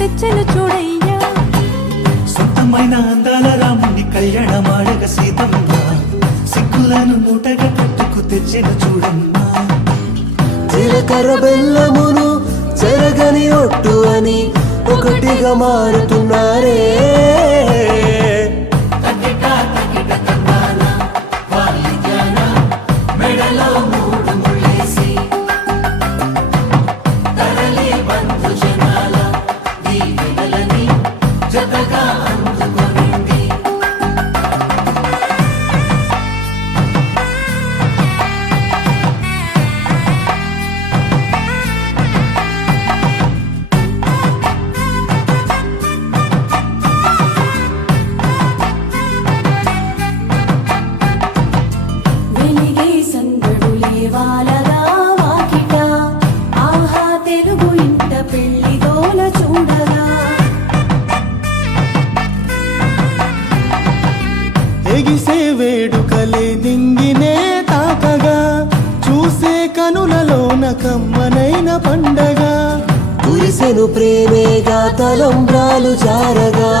తెచ్చెను చూడయ్యా. సొంతమైన అందాల రాముని కళ్యాణమాడగ సీతమ్మ సిగ్గులను మూటగా కట్టుకు తెచ్చెను చూడమ్మా. జీలకర్ర బెల్లమును చెరగని ఒట్టు అని ఒకటిగా మారుతున్నారే. వెలిగే సందడులే వాలగా వాకిట, ఆహా తెలుగు ఇంట పెళ్లి దోల చూడగా. ఎగిసే వేడుకలే దింగినే తాకగా, చూసే కనులలోన కమ్మనైన పండగ. కురిసెను ప్రేమేగా తలంబ్రాలు జారగా,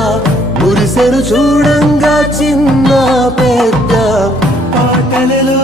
మురిసెను చూడంగా చిన్న పెద్ద పాటలలో